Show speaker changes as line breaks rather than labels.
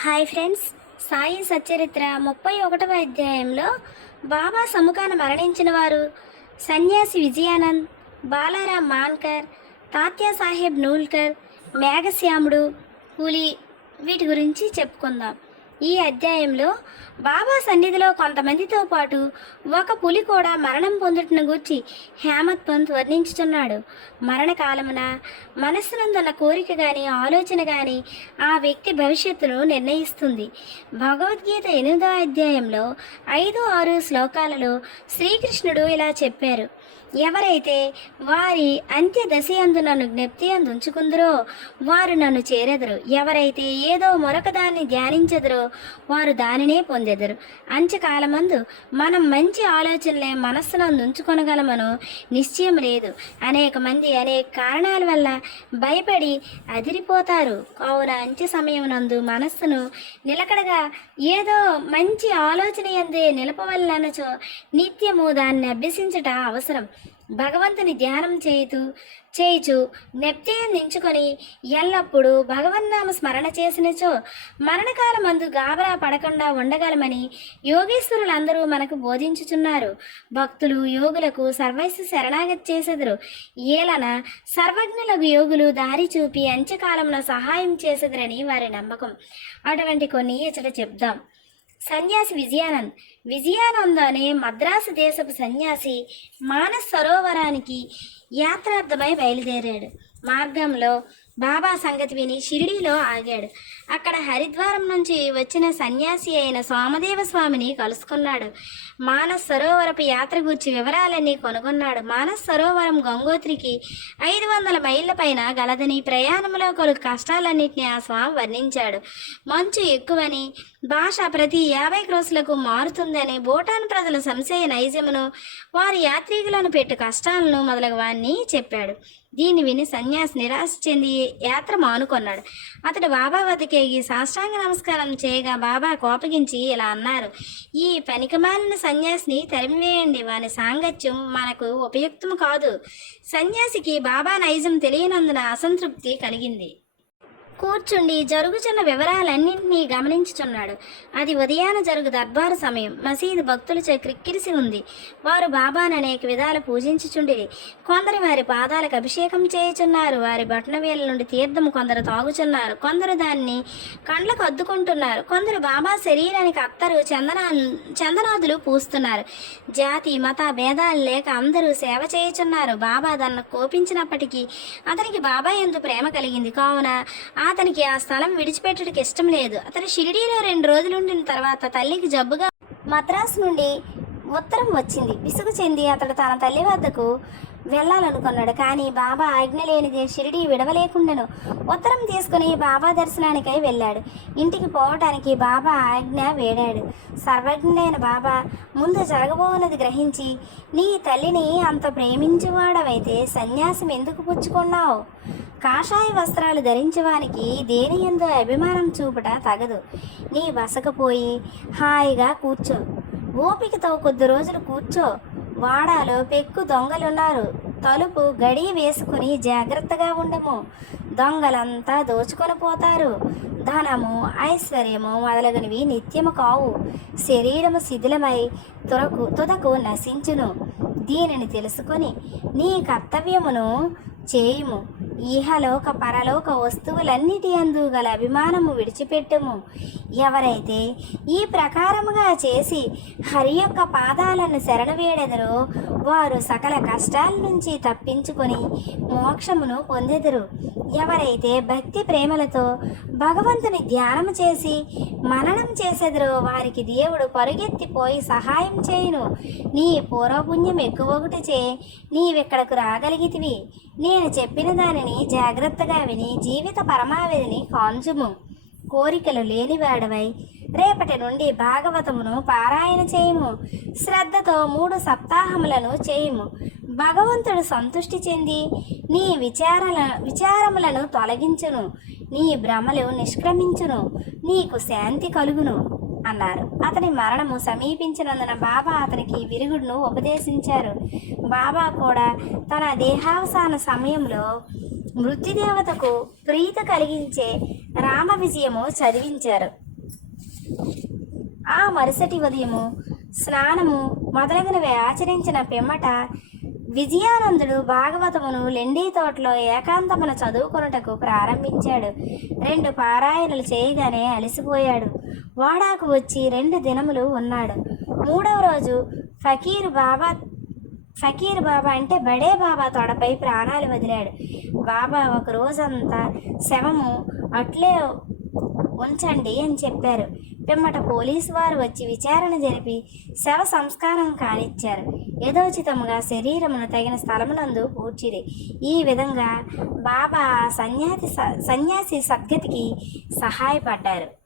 Hi friends. Sai Satcharitra ముప్పై ఒకటవ అధ్యాయంలో బాబా సముఖాన మరణించిన వారు సన్యాసి విజయానంద్ బాలారాం మాన్కర్ తాత్యా సాహెబ్ నూల్కర్ మేఘశ్యాముడు పులి వీటి గురించి చెప్పుకుందాం. ఈ అధ్యాయంలో బాబా సన్నిధిలో కొంతమందితో పాటు ఒక పులి కూడా మరణం పొందుటను గూర్చి హేమత్ పంత్ వర్ణించుచున్నాడు. మరణకాలమున మనస్సునందున్న కోరిక కానీ ఆలోచన కానీ ఆ వ్యక్తి భవిష్యత్తును నిర్ణయిస్తుంది. భగవద్గీత ఎనిమిదో అధ్యాయంలో ఐదు ఆరు శ్లోకాలలో శ్రీకృష్ణుడు ఇలా చెప్పారు. ఎవరైతే వారి అంత్య అందు నన్ను జ్ఞప్తి అందు ఉంచుకుందరో వారు నన్ను చేరెదరు. ఎవరైతే ఏదో మరొక దాన్ని ధ్యానించెదరో వారు దానినే పొందెదరు. అంత్యకాలమందు మనం మంచి ఆలోచనలే మనస్సునందు ఉంచుకొనగలమను నిశ్చయం లేదు. అనేక మంది అనేక కారణాల వల్ల భయపడి అదిరిపోతారు. కావున అంత్య సమయం నందు మనస్సును నిలకడగా ఏదో మంచి ఆలోచన ఎందే నిలపవలనచో నిత్యము దాన్ని అభ్యసించట అవసరం. భగవంతుని ధ్యానం చేయుతూ చేయుచు నెప్తిని నించుకొని ఎల్లప్పుడూ భగవన్నామ స్మరణ చేసినచో మరణకాలమందు గాబరా పడకుండా ఉండగలమని యోగేశ్వరులందరూ మనకు బోధించుచున్నారు. భక్తులు యోగులకు సర్వస్సు శరణాగతి చేసెదరు. ఏలన సర్వజ్ఞులకు యోగులు దారి చూపి అంత్యకాలమున సహాయం చేసెదరని వారి నమ్మకం. అటువంటి కొన్ని ఇచ్చట చెప్దాం. సన్యాసి విజయానంద్. విజయానంద్ అనే మద్రాసు దేశపు సన్యాసి మానస్ సరోవరానికి యాత్రార్థమై బయలుదేరాడు. మార్గంలో బాబా సంగతి విని షిరిడీలో ఆగాడు. అక్కడ హరిద్వారం నుంచి వచ్చిన సన్యాసి అయిన సోమదేవ స్వామిని కలుసుకున్నాడు. మానస్ సరోవరపు యాత్ర గూర్చి వివరాలన్నీ కొనుగొన్నాడు. మానస్ సరోవరం గంగోత్రికి ఐదు వందల మైళ్ళ పైన గలదని ప్రయాణంలో కొలు కష్టాలన్నింటినీ ఆ స్వామి వర్ణించాడు. మంచు ఎక్కువని భాష ప్రతి యాభై క్రోసులకు మారుతుందని భూటాన్ ప్రజల సంశయ నైజమును వారి యాత్రికులను పెట్టు కష్టాలను మొదలగువాన్ని చెప్పాడు. దీన్ని విని సన్యాసి నిరాశ చెంది యాత్ర మానుకొన్నాడు. అతడు బాబా వద్దకేగి సాష్టాంగ నమస్కారం చేయగా బాబా కోపగించి ఇలా అన్నారు. ఈ పనికిమాలిన సన్యాసిని తరిమివేయండి. వాని సాంగత్యం మనకు ఉపయుక్తం కాదు. సన్యాసికి బాబా నైజం తెలియనందున అసంతృప్తి కలిగింది. కూర్చుండి జరుగుచున్న వివరాలన్నింటినీ గమనించుచున్నాడు. అది ఉదయాన జరుగు దర్బారు సమయం. మసీదు భక్తులచే క్రిక్కిరిసి ఉంది. వారు బాబాను అనేక విధాలు పూజించుచుండిరి. కొందరు వారి పాదాలకు అభిషేకం చేయుచున్నారు. వారి బొటనవేల నుండి తీర్థము కొందరు తాగుచున్నారు. కొందరు దాన్ని కండ్లకు అద్దుకుంటున్నారు. కొందరు బాబా శరీరానికి అత్తరు చందనా చందనాదులు పూస్తున్నారు. జాతి మత భేదాలు లేక అందరూ సేవ చేయుచున్నారు. బాబా దాన్ని కోపించినప్పటికీ అతనికి బాబా ఎందు ప్రేమ కలిగింది. కావున అతనికి ఆ స్థలం విడిచిపెట్టడానికి ఇష్టం లేదు. అతను షిరిడీలో రెండు రోజులు ఉండిన తర్వాత తల్లికి జబ్బుగా మద్రాసు నుండి ఉత్తరం వచ్చింది. విసుగు చెంది అతడు తన తల్లి వద్దకు వెళ్ళాలనుకున్నాడు. కానీ బాబా ఆజ్ఞ లేనిది షిరిడి విడవలేకుండాను ఉత్తరం తీసుకుని బాబా దర్శనానికై వెళ్ళాడు. ఇంటికి పోవటానికి బాబా ఆజ్ఞ వేడాడు. సర్వజ్ఞుడైన బాబా ముందు జరగబోనది గ్రహించి నీ తల్లిని అంత ప్రేమించువాడవైతే సన్యాసం ఎందుకు పుచ్చుకున్నావు? కాషాయ వస్త్రాలు ధరించేవానికి దేని ఎందు అభిమానం చూపుట తగదు. నీ వసకపోయి హాయిగా కూర్చో. ఓపికతో కొద్ది రోజులు కూర్చో. వాడాలో పెక్కు దొంగలున్నారు. తలుపు గడి వేసుకుని జాగ్రత్తగా ఉండము. దొంగలంతా దోచుకొని పోతారు. ధనము ఐశ్వర్యము మొదలగునవి నిత్యము కావు. శరీరము శిథిలమై తురకు తుదకు నశించును. దీనిని తెలుసుకొని నీ కర్తవ్యమును చేయుము. ఈహలోక పరలోక వస్తువులన్నిటి అందు గల అభిమానము విడిచిపెట్టుము. ఎవరైతే ఈ ప్రకారముగా చేసి హరి యొక్క పాదాలను శరణవేడెదరో వారు సకల కష్టాల నుంచి తప్పించుకొని మోక్షమును పొందెదరు. ఎవరైతే భక్తి ప్రేమలతో భగవంతుని ధ్యానం చేసి మననం చేసెదరో వారికి దేవుడు పరుగెత్తిపోయి సహాయం చేయును. నీ పూర్వపుణ్యం ఎక్కువొకటి చే నీవిక్కడకు రాగలిగితివి. నేను చెప్పిన దానిని జాగ్రత్తగా విని జీవిత పరమావధిని కాంచుము. కోరికలు లేనివాడవై రేపటి నుండి భాగవతమును పారాయణ చేయము. శ్రద్ధతో మూడు సప్తాహములను చేయము. భగవంతుడు సంతుష్టి చెంది నీ విచారల విచారములను తొలగించును. నీ భ్రమలు నిష్క్రమించును. నీకు శాంతి కలుగును. అన్నారు. అతని మరణము సమీపించినందున బాబా అతనికి విరుగుడును ఉపదేశించారు. బాబా కూడా తన దేహావసాన సమయంలో మృత్యుదేవతకు ప్రీత కలిగించే రామ విజయము చదివించారు. ఆ మరుసటి ఉదయము స్నానము మొదలగునవి ఆచరించిన పిమ్మట విజయానందుడు భాగవతమును లెండి తోటలో ఏకాంతమున చదువుకొనుటకు ప్రారంభించాడు. రెండు పారాయణలు చేయగానే అలసిపోయాడు. వాడాకు వచ్చి రెండు దినములు ఉన్నాడు. మూడవ రోజు ఫకీర్ బాబా ఫకీర్ బాబా అంటే బడే బాబా తొడపై ప్రాణాలు వదిలాడు. బాబా ఒక రోజంతా శవము అట్లే ఉంచండి అని చెప్పారు. పిమ్మట పోలీసు వారు వచ్చి విచారణ జరిపి శవ సంస్కారం కానిచ్చారు. యథోచితముగా శరీరమును తగిన స్థలమునందు పూడ్చిరి ఈ విధంగా బాబా సన్యాసి సన్యాసి సద్గతికి సహాయపడ్డారు.